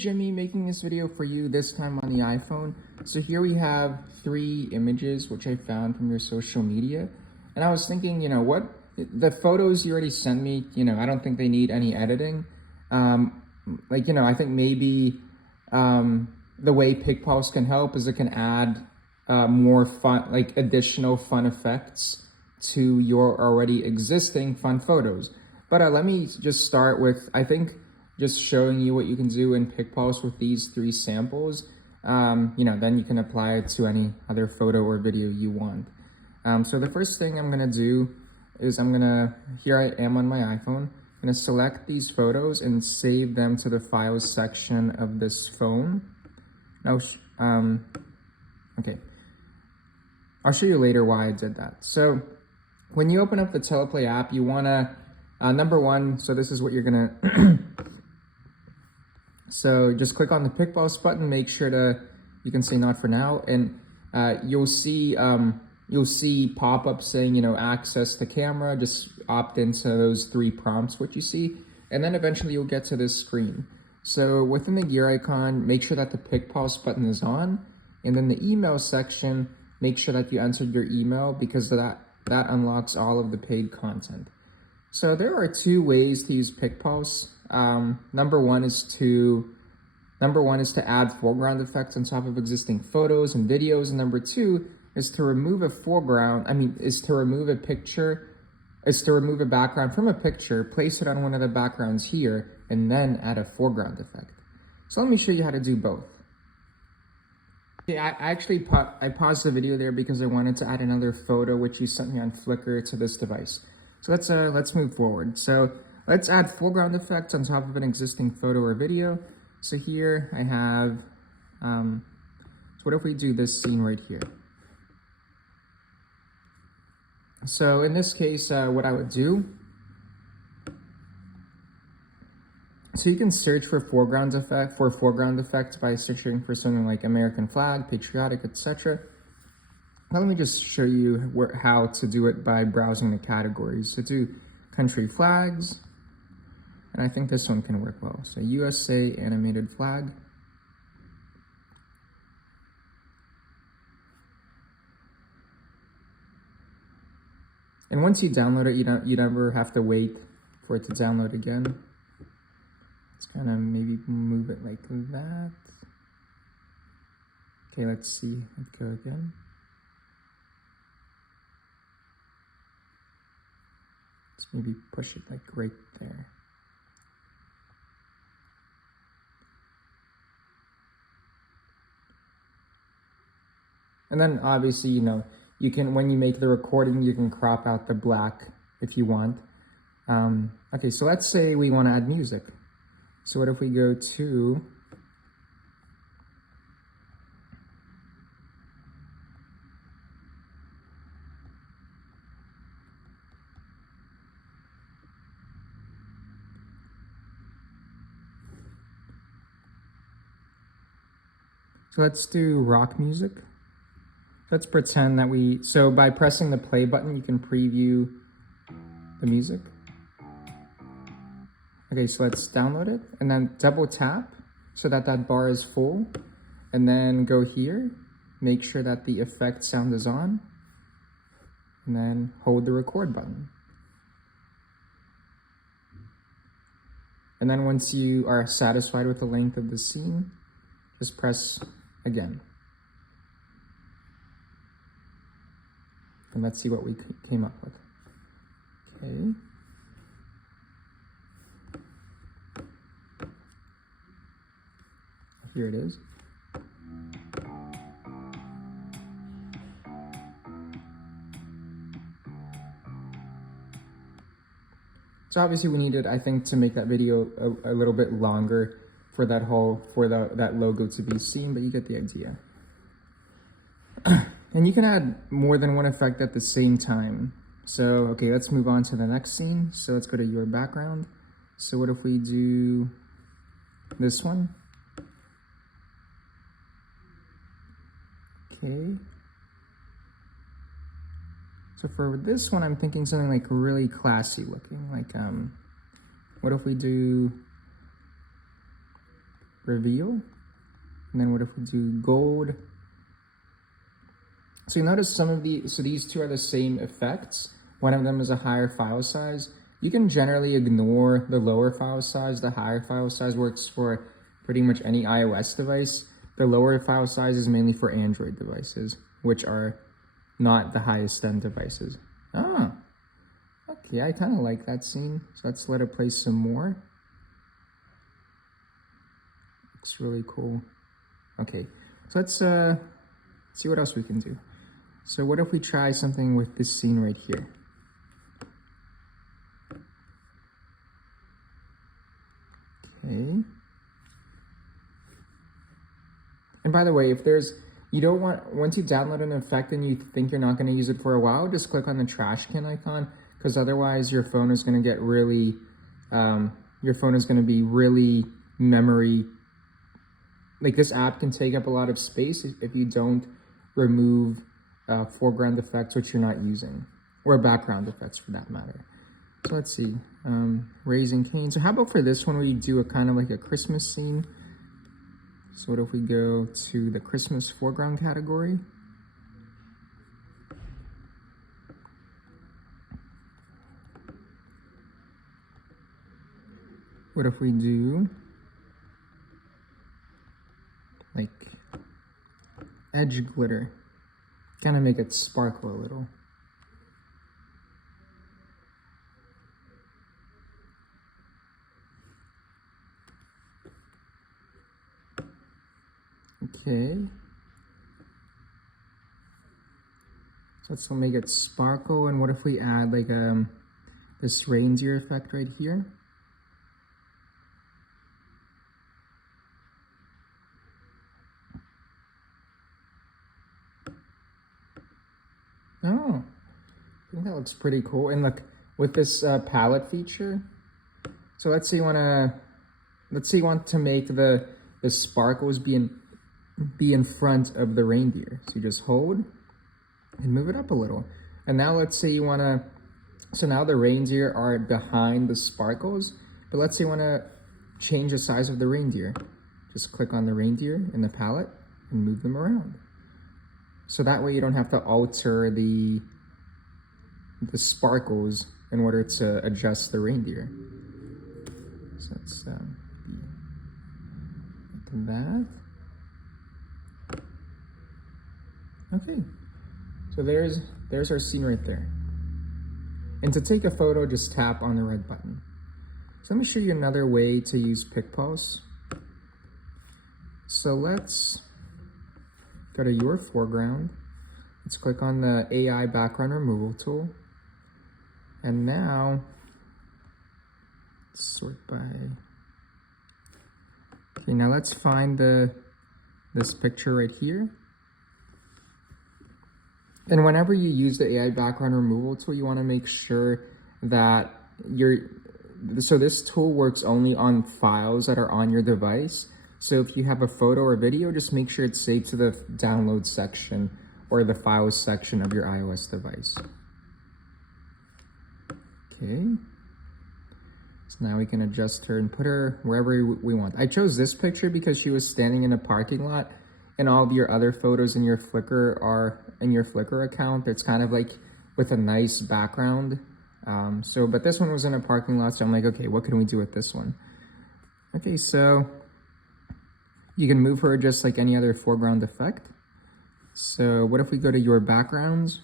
Jimmy making this video for you, this time on the iPhone. So here we have 3 images which I found from your social media, and I was thinking, what the photos you already sent me, I don't think they need any editing. I think maybe the way PicPulse can help is it can add more fun, like additional fun effects to your already existing fun photos. But let me just start with, I think, just showing you what you can do in PicPulse with these 3 samples. Then you can apply it to any other photo or video you want. So the first thing I'm gonna do is here I am on my iPhone. I'm gonna select these photos and save them to the files section of this phone. Now, okay. I'll show you later why I did that. So when you open up the Teleplay app, you wanna, number one, so this is what you're gonna, so just click on the PicPulse button, make sure you can say not for now, and you'll see pop-ups saying, access the camera, just opt into those 3 prompts, what you see, and then eventually you'll get to this screen. So within the gear icon, make sure that the PicPulse button is on, and then the email section, make sure that you entered your email because that unlocks all of the paid content. So there are 2 ways to use PicPulse. Number one is to add foreground effects on top of existing photos and videos, and number 2 is to remove a background from a picture, place it on one of the backgrounds here, and then add a foreground effect. So let me show you how to do both. Okay, I paused the video there because I wanted to add another photo which you sent me on Flickr to this device. So let's move forward. So let's add foreground effects on top of an existing photo or video. So here I have, so what if we do this scene right here? So in this case, what I would do, so you can search for foreground effects by searching for something like American flag, patriotic, etc. Let me just show you how to do it by browsing the categories. So do country flags, and I think this one can work well. So USA animated flag. And once you download it, you never have to wait for it to download again. Let's kind of maybe move it like that. Okay, let's see. Let's go again. Let's maybe push it like right there. And then obviously, you can, when you make the recording, you can crop out the black if you want. Okay, so let's say we want to add music. So what if we go to, so let's do rock music. Let's pretend that so by pressing the play button, you can preview the music. Okay, so let's download it, and then double tap so that bar is full, and then go here, make sure that the effect sound is on, and then hold the record button. And then once you are satisfied with the length of the scene, just press again. And let's see what we came up with. Okay. Here it is. So obviously we needed, I think, to make that video a little bit longer for that logo to be seen, but you get the idea. And you can add more than one effect at the same time. So, okay, let's move on to the next scene. So let's go to your background. So what if we do this one? Okay. So for this one, I'm thinking something like really classy looking. Like, what if we do reveal. And then what if we do gold? So you notice so these two are the same effects. One of them is a higher file size. You can generally ignore the lower file size. The higher file size works for pretty much any iOS device. The lower file size is mainly for Android devices, which are not the highest end devices. Ah, okay, I kind of like that scene. So let's let it play some more. Looks really cool. Okay, so let's see what else we can do. So what if we try something with this scene right here? Okay. And by the way, if you don't want, once you download an effect and you think you're not going to use it for a while, just click on the trash can icon, because otherwise your phone is going to get really, be really memory. Like, this app can take up a lot of space if you don't remove foreground effects which you're not using, or background effects for that matter. So let's see, Raising Cane. So how about for this one, we do a kind of like a Christmas scene. So what if we go to the Christmas foreground category? What if we do like edge glitter? Kind of make it sparkle a little. Okay. So let's make it sparkle. And what if we add like this reindeer effect right here? Oh, I think that looks pretty cool. And look, with this palette feature, so let's say you want to make the sparkles be in front of the reindeer. So you just hold and move it up a little. And now let's say you want to, so now the reindeer are behind the sparkles, but let's say you want to change the size of the reindeer. Just click on the reindeer in the palette and move them around. So that way you don't have to alter the sparkles in order to adjust the reindeer. So let's be like that. Okay, so there's our scene right there. And to take a photo, just tap on the red button. So let me show you another way to use PicPulse. So let's go to your foreground. Let's click on the AI background removal tool. And now, let's sort by, okay, now let's find this picture right here. And whenever you use the AI background removal tool, you want to make sure that so this tool works only on files that are on your device. So if you have a photo or video, just make sure it's saved to the download section or the files section of your iOS device. Okay. So now we can adjust her and put her wherever we want. I chose this picture because she was standing in a parking lot, and all of your other photos in your Flickr are in your Flickr account. It's kind of like with a nice background. But this one was in a parking lot, so I'm like, okay, what can we do with this one? Okay, so you can move her just like any other foreground effect. So what if we go to your backgrounds?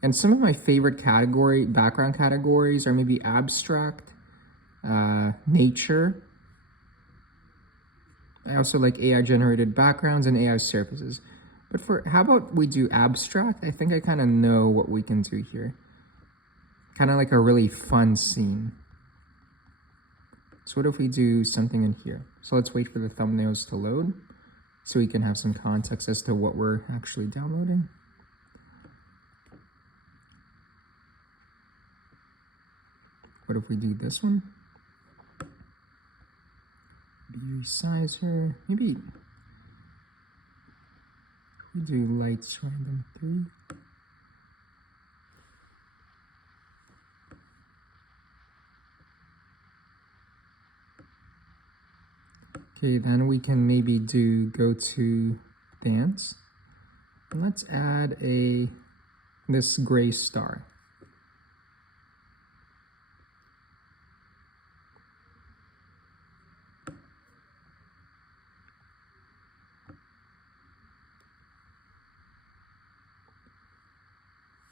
And some of my favorite background categories are maybe abstract, nature. I also like AI generated backgrounds and AI surfaces. But how about we do abstract? I think I kind of know what we can do here. Kind of like a really fun scene. So what if we do something in here? So let's wait for the thumbnails to load so we can have some context as to what we're actually downloading. What if we do this one? Resize her. Maybe we do lights random 3. Okay, then we can maybe do go to dance. And let's add this gray star.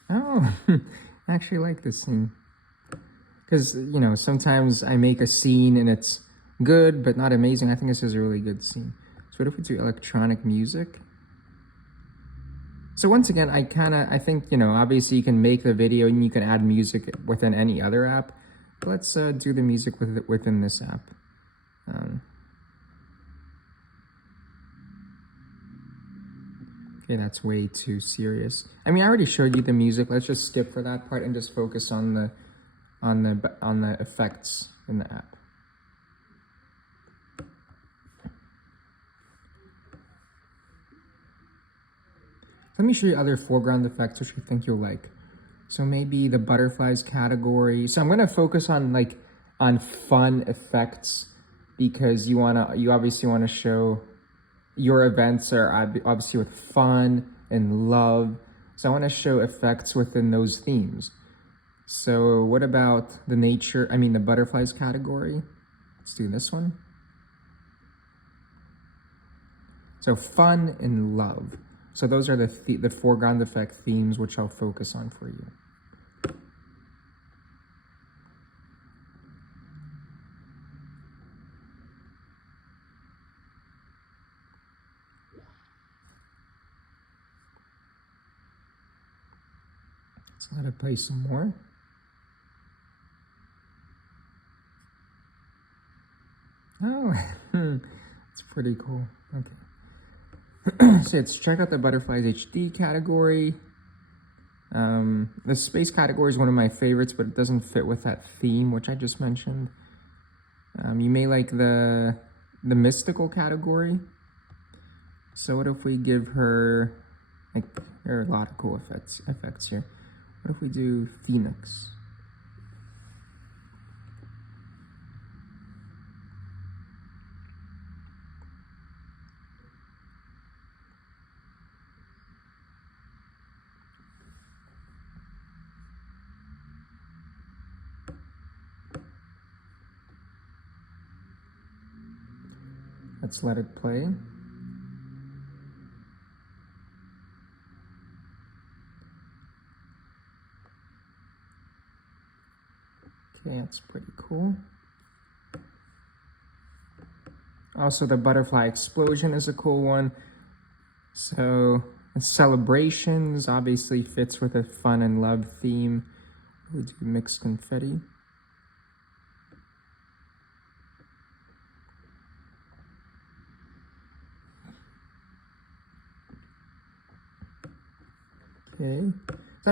Oh, I actually like this scene. Because, you know, sometimes I make a scene and it's good, but not amazing. I think this is a really good scene. So what if we do electronic music? So once again, I think, you know, obviously you can make the video and you can add music within any other app. But let's do the music within this app. Okay, that's way too serious. I mean, I already showed you the music. Let's just skip for that part and just focus on the effects in the app. Let me show you other foreground effects which I think you'll like. So maybe the butterflies category. So I'm gonna focus on fun effects because you obviously wanna show your events are obviously with fun and love. So I wanna show effects within those themes. So what about the butterflies category? Let's do this one. So fun and love. So those are the foreground effect themes which I'll focus on for you. Let's let it play some more. Oh, it's pretty cool. Okay. So let's check out the Butterflies HD category. The space category is one of my favorites, but it doesn't fit with that theme, which I just mentioned. You may like the mystical category. So what if we give her, there are a lot of cool effects here. What if we do Phoenix? Let's let it play. Okay, that's pretty cool. Also, the butterfly explosion is a cool one. So, celebrations obviously fits with a fun and love theme. We do mixed confetti. Okay,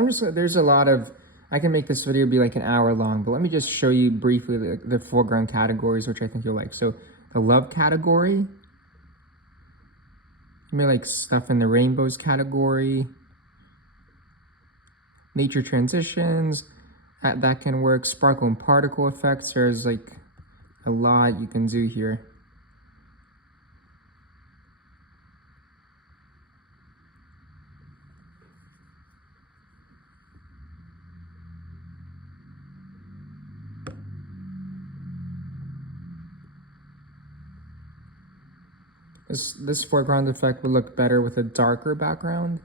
so there's a lot of, I can make this video be like an hour long, but let me just show you briefly the foreground categories, which I think you'll like. So the love category, you may like stuff in the rainbows category, nature transitions, that can work. Sparkle and particle effects, there's like a lot you can do here. This foreground effect would look better with a darker background.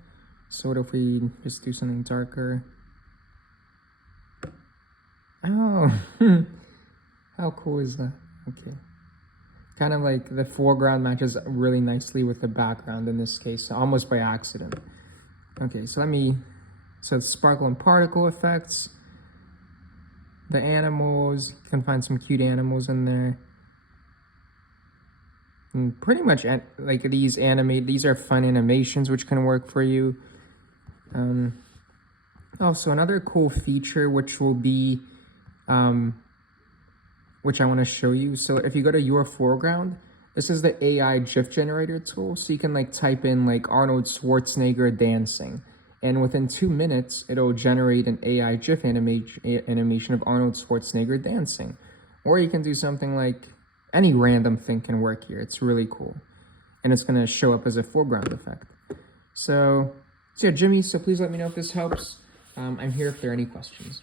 So what if we just do something darker? Oh, how cool is that? Okay. Kind of like the foreground matches really nicely with the background in this case, almost by accident. Okay, so so sparkle and particle effects. The animals, you can find some cute animals in there. And pretty much like these are fun animations which can work for you. Also another cool feature which will be, which I want to show you. So if you go to your foreground, this is the AI GIF generator tool. So you can type in Arnold Schwarzenegger dancing. And within 2 minutes, it'll generate an AI GIF animation of Arnold Schwarzenegger dancing. Or you can do something like any random thing can work here. It's really cool. And it's going to show up as a foreground effect. So yeah, Jimmy, so please let me know if this helps. I'm here if there are any questions.